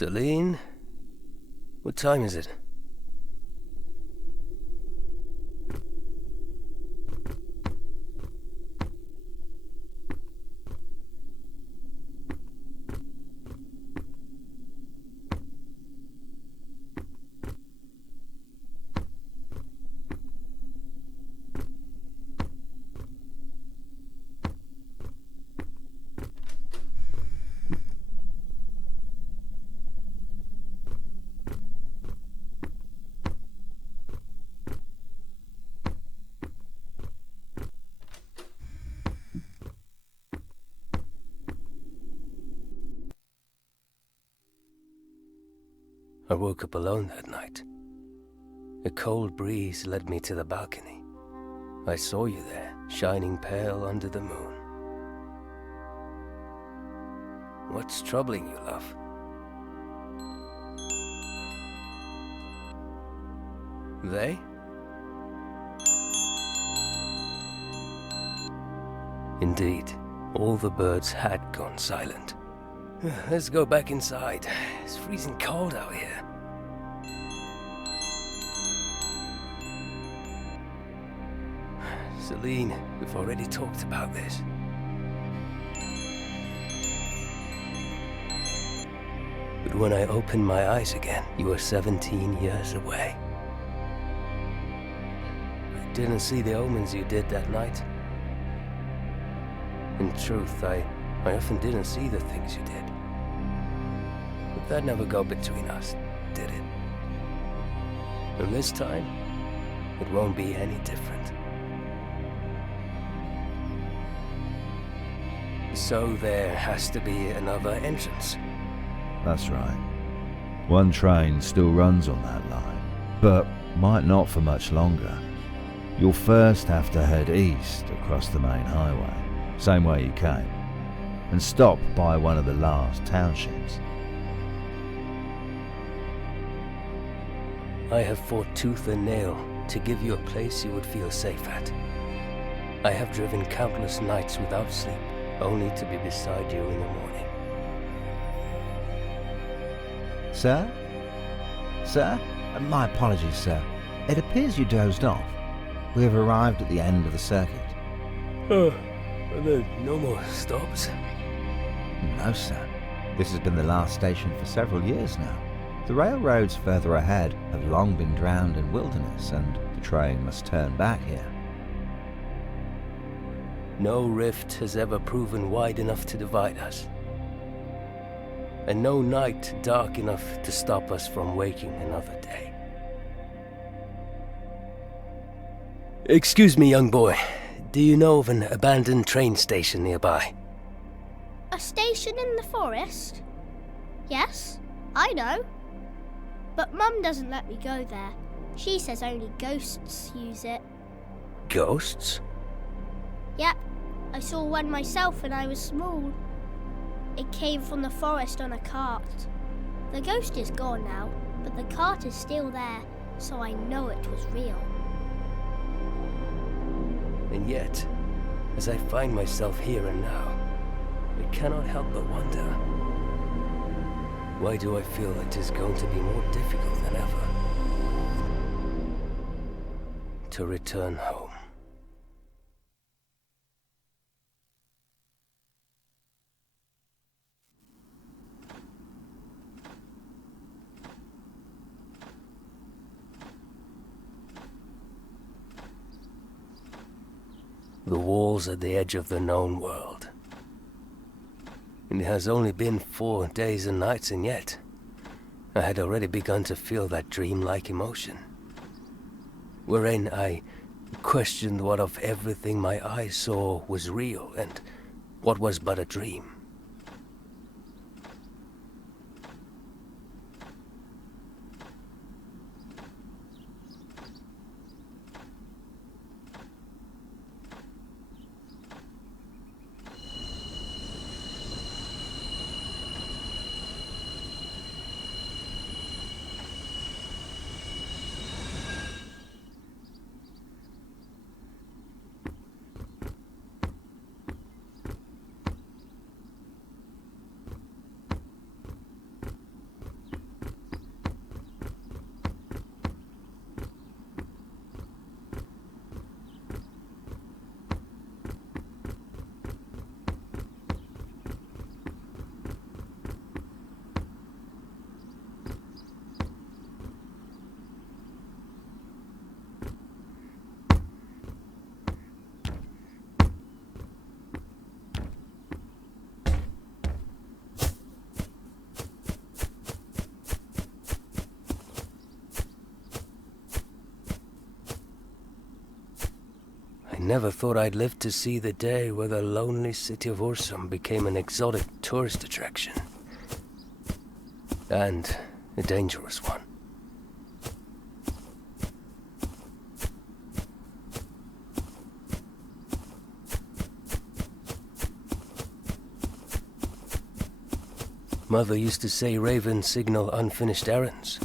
Celine? What time is it? I woke up alone that night. A cold breeze led me to the balcony. I saw you there, shining pale under the moon. What's troubling you, love? They? Indeed, all the birds had gone silent. Let's go back inside. It's freezing cold out here. Celine, we've already talked about this. But when I opened my eyes again, you were 17 years away. I didn't see the omens you did that night. In truth, I often didn't see the things you did. But that never got between us, did it? And this time, it won't be any different. So there has to be another entrance. That's right. One train still runs on that line, but might not for much longer. You'll first have to head east across the main highway, same way you came, and stop by one of the last townships. I have fought tooth and nail to give you a place you would feel safe at. I have driven countless nights without sleep, only to be beside you in the morning. Sir? Sir? My apologies, sir. It appears you dozed off. We have arrived at the end of the circuit. Are there no more stops? No, sir. This has been the last station for several years now. The railroads further ahead have long been drowned in wilderness, and the train must turn back here. No rift has ever proven wide enough to divide us. And no night dark enough to stop us from waking another day. Excuse me, young boy. Do you know of an abandoned train station nearby? A station in the forest? Yes, I know. But Mum doesn't let me go there. She says only ghosts use it. Ghosts? Yep, I saw one myself when I was small. It came from the forest on a cart. The ghost is gone now, but the cart is still there, so I know it was real. And yet, as I find myself here and now, I cannot help but wonder, why do I feel it is going to be more difficult than ever to return home? The walls at the edge of the known world. And it has only been 4 days and nights, and yet I had already begun to feel that dreamlike emotion, wherein I questioned what of everything my eyes saw was real and what was but a dream. never thought I'd live to see the day where the lonely city of Ursum became an exotic tourist attraction. And a dangerous one. Mother used to say ravens signal unfinished errands.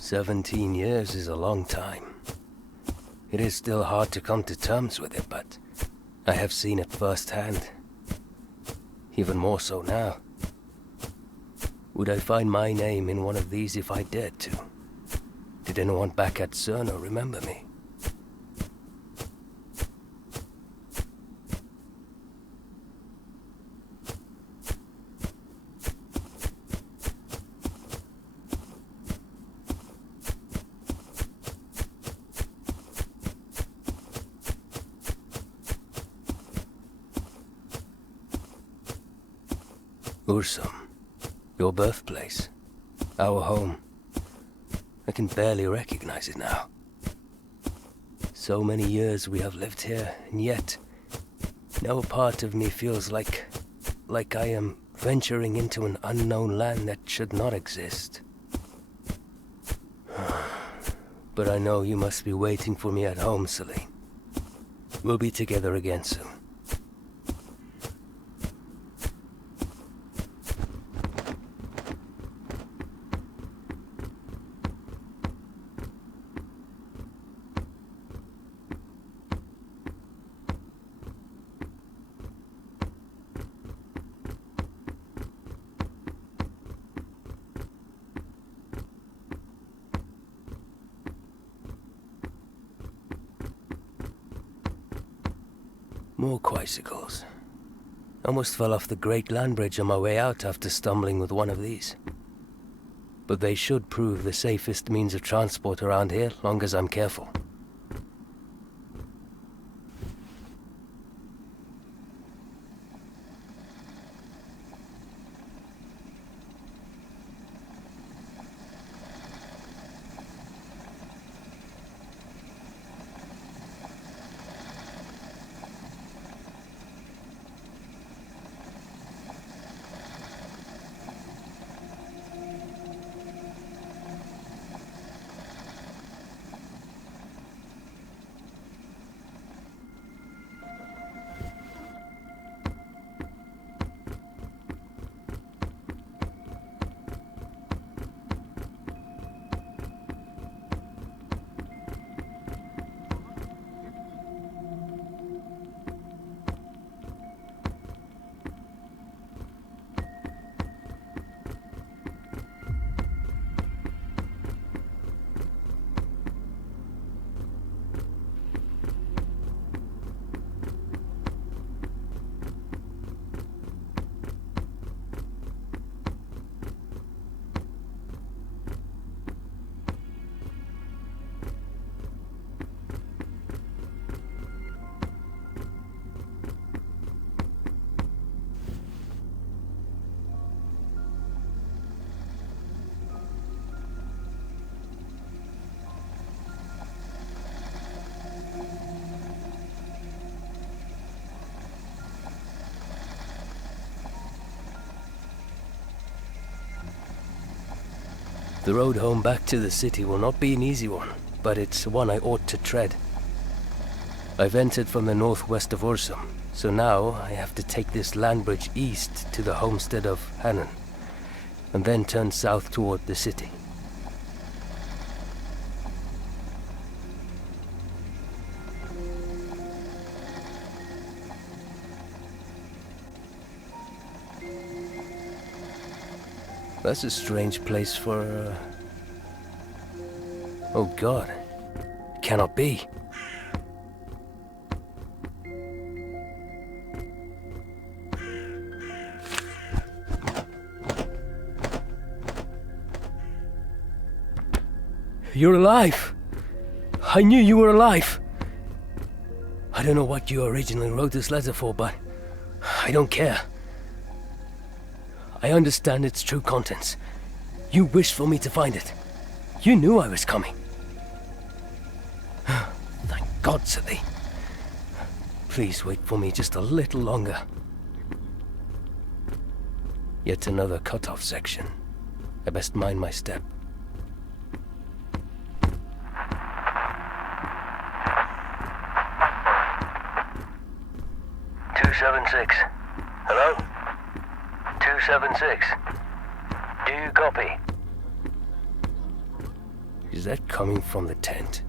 "17 years is a long time. It is still hard to come to terms with it, but I have seen it firsthand. Even more so now. Would I find my name in one of these if I dared to? Did anyone back at Cerno remember me? Ursum, your birthplace, our home. I can barely recognize it now. So many years we have lived here, and yet no part of me feels like I am venturing into an unknown land that should not exist. But I know you must be waiting for me at home, Celine. We'll be together again soon. More quicicles. Almost fell off the Great Land Bridge on my way out after stumbling with one of these. But they should prove the safest means of transport around here, long as I'm careful. The road home back to the city will not be an easy one, but it's one I ought to tread. I've entered from the northwest of Ursum, so now I have to take this land bridge east to the homestead of Hannon, and then turn south toward the city. That's a strange place for... Oh God, it cannot be. You're alive! I knew you were alive! I don't know what you originally wrote this letter for, but I don't care. I understand its true contents. You wished for me to find it. You knew I was coming. Thank God, Celine. Please wait for me just a little longer. Yet another cut-off section. I best mind my step. 276. Hello? 276. Do you copy? Is that coming from the tent?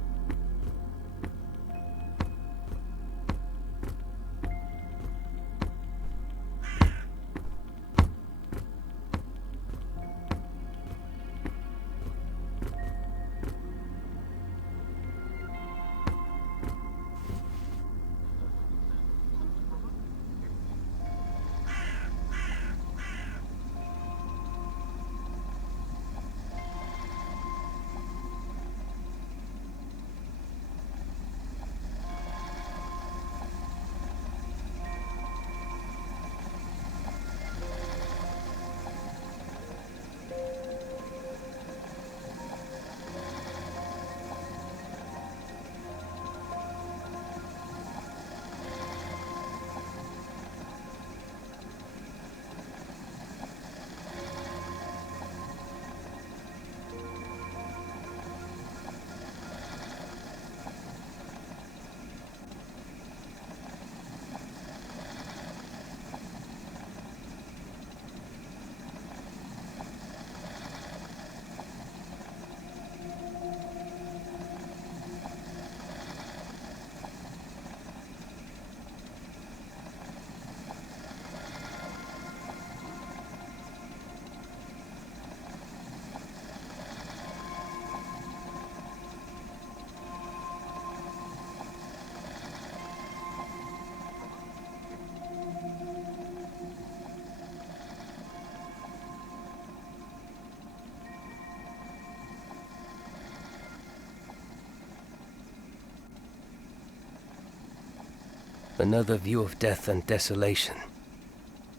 Another view of death and desolation.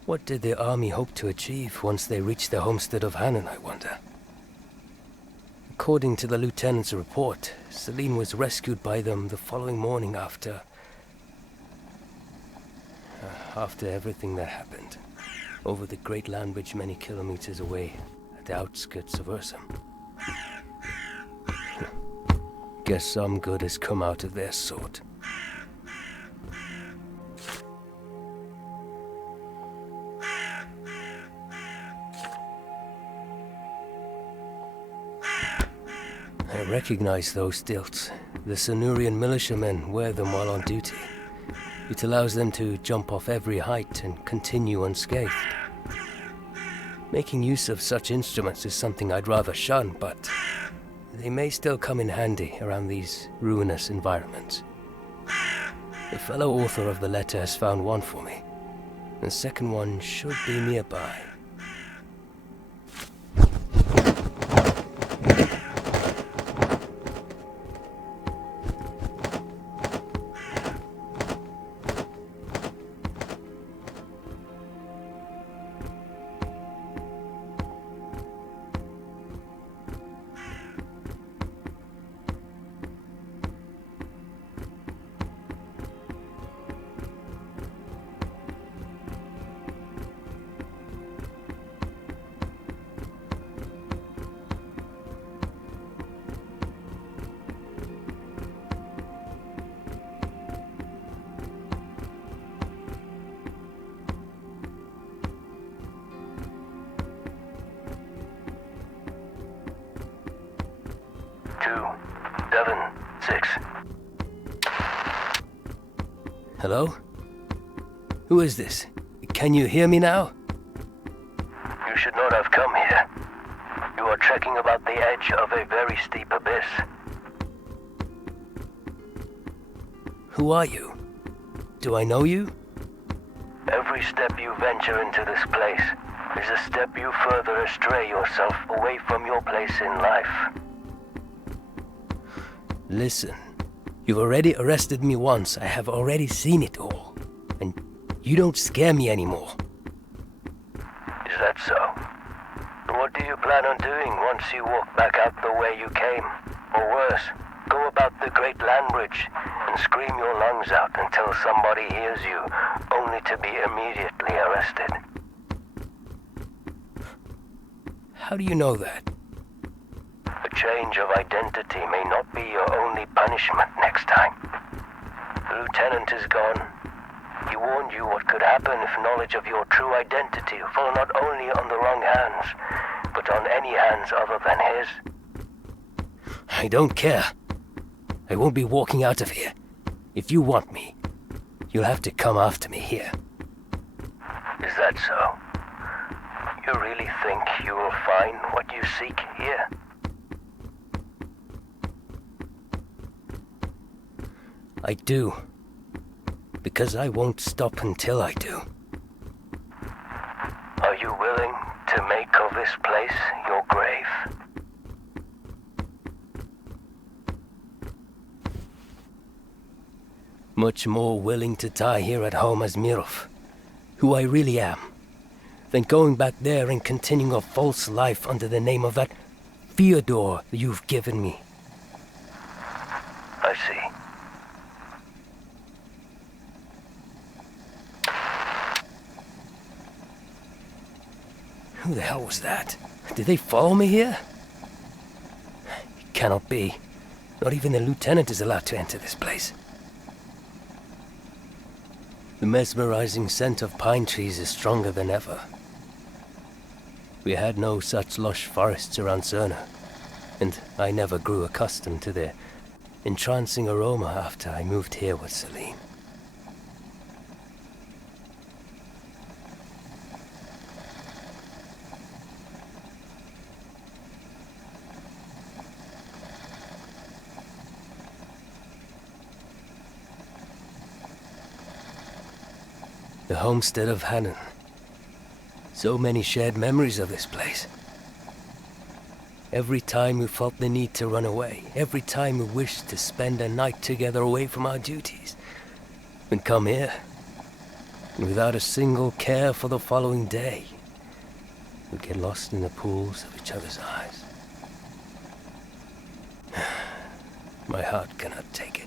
What did the army hope to achieve once they reached the homestead of Hannon, I wonder? According to the lieutenant's report, Celine was rescued by them the following morning after everything that happened. Over the great land bridge many kilometers away, at the outskirts of Ursum. Guess some good has come out of their sort. I recognize those stilts. The Sonurian militiamen wear them while on duty. It allows them to jump off every height and continue unscathed. Making use of such instruments is something I'd rather shun, but they may still come in handy around these ruinous environments. The fellow author of the letter has found one for me. The second one should be nearby. 2, 7, 6. Hello? Who is this? Can you hear me now? You should not have come here. You are trekking about the edge of a very steep abyss. Who are you? Do I know you? Every step you venture into this place is a step you further astray yourself away from your place in life. Listen, you've already arrested me once. I have already seen it all. And you don't scare me anymore. Is that so? What do you plan on doing once you walk back out the way you came? Or worse, go about the great land bridge and scream your lungs out until somebody hears you, only to be immediately arrested. How do you know that? A change of identity may not be your only punishment next time. The lieutenant is gone. He warned you what could happen if knowledge of your true identity fell not only on the wrong hands, but on any hands other than his. I don't care. I won't be walking out of here. If you want me, you'll have to come after me here. Is that so? You really think you will find what you seek here? I do. Because I won't stop until I do. Are you willing to make of this place your grave? Much more willing to die here at home as Mirov, who I really am, than going back there and continuing a false life under the name of that Fyodor you've given me. I see. Who the hell was that? Did they follow me here? It cannot be. Not even the lieutenant is allowed to enter this place. The mesmerizing scent of pine trees is stronger than ever. We had no such lush forests around Cerna, and I never grew accustomed to their entrancing aroma after I moved here with Celine. The homestead of Hannon. So many shared memories of this place. Every time we felt the need to run away, every time we wished to spend a night together away from our duties, we'd come here, and without a single care for the following day, we'd get lost in the pools of each other's eyes. My heart cannot take it.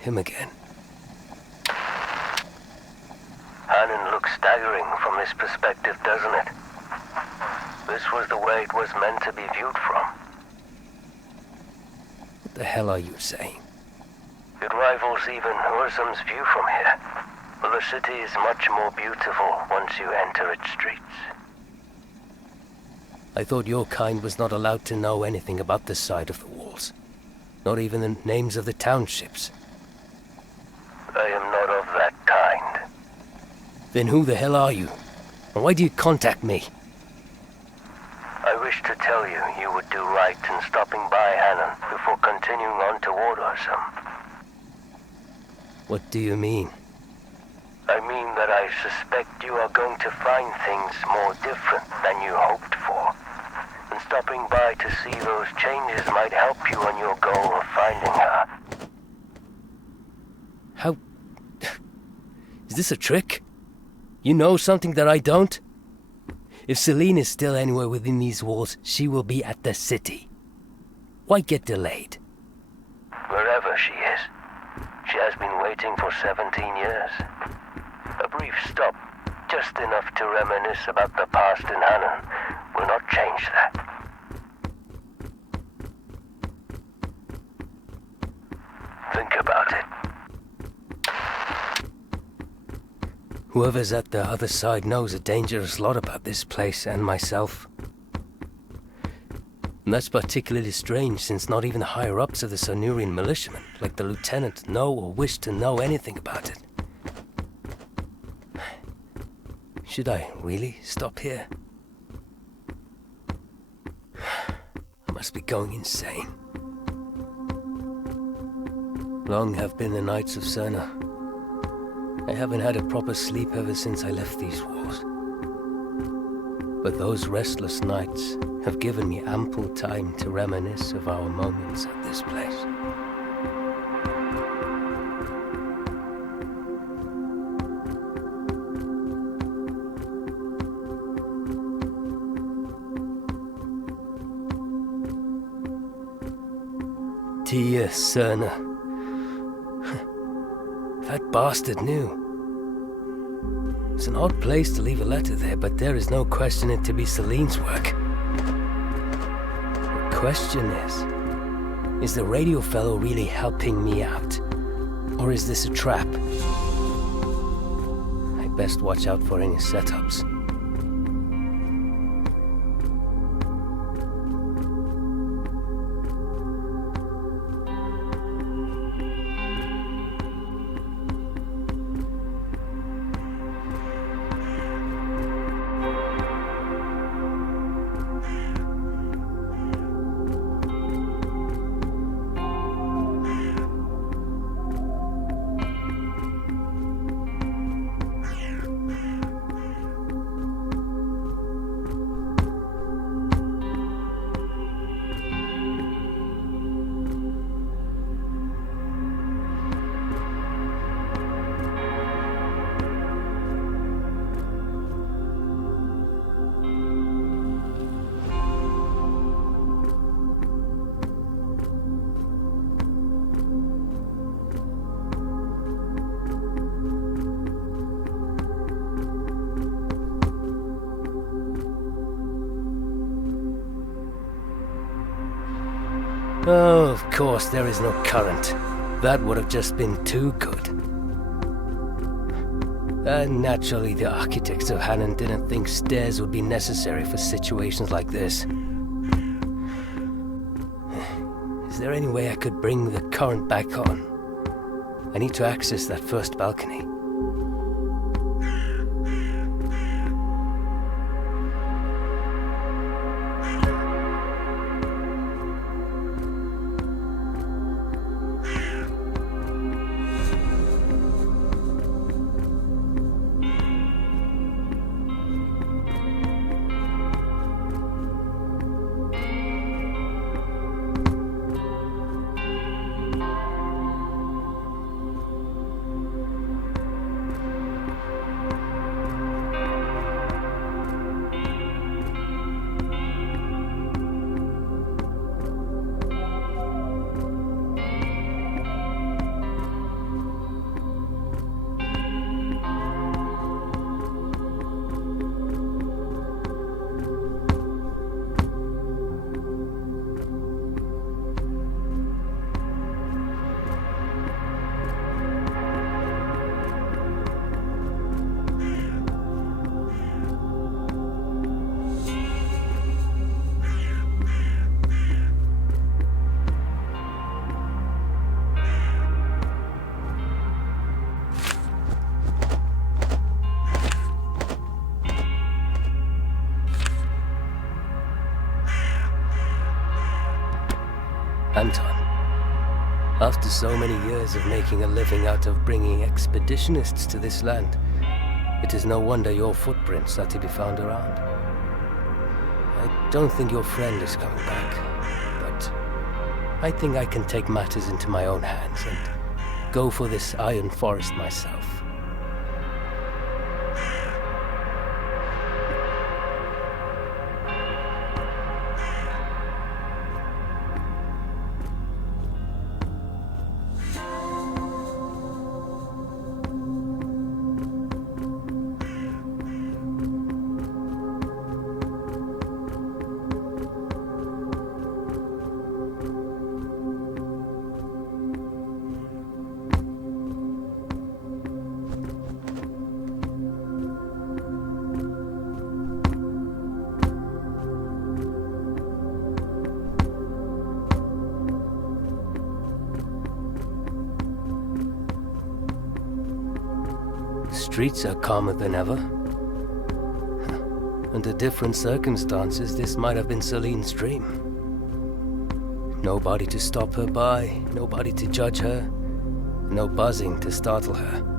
Him again. Hannon looks staggering from this perspective, doesn't it? This was the way it was meant to be viewed from. What the hell are you saying? It rivals even Ursum's view from here. But the city is much more beautiful once you enter its streets. I thought your kind was not allowed to know anything about this side of the walls. Not even the names of the townships. I am not of that kind. Then who the hell are you? And why do you contact me? I wish to tell you you would do right in stopping by Hannon before continuing on toward Ursum. What do you mean? I mean that I suspect you are going to find things more different than you hoped for. And stopping by to see those changes might help you on your goal of finding her. How... Is this a trick? You know something that I don't? If Celine is still anywhere within these walls, she will be at the city. Why get delayed? Wherever she is. She has been waiting for 17 years. A brief stop, just enough to reminisce about the past in Hannon, will not change that. Think about it. Whoever's at the other side knows a dangerous lot about this place and myself. And that's particularly strange since not even the higher-ups of the Sonurian militiamen, like the lieutenant, know or wish to know anything about it. Should I really stop here? I must be going insane. Long have been the nights of Cerna. I haven't had a proper sleep ever since I left these walls. But those restless nights have given me ample time to reminisce of our moments at this place. Tia Cerna. That bastard knew. It's an odd place to leave a letter there, but there is no question it to be Celine's work. The question is the radio fellow really helping me out? Or is this a trap? I best watch out for any setups. Oh, of course, there is no current. That would have just been too good. And naturally, the architects of Hannon didn't think stairs would be necessary for situations like this. Is there any way I could bring the current back on? I need to access that first balcony. Anton, after so many years of making a living out of bringing expeditionists to this land, it is no wonder your footprints are to be found around. I don't think your friend is coming back, but I think I can take matters into my own hands and go for this iron forest myself. streets are calmer than ever. Under different circumstances, this might have been Celine's dream. Nobody to stop her by, nobody to judge her, no buzzing to startle her.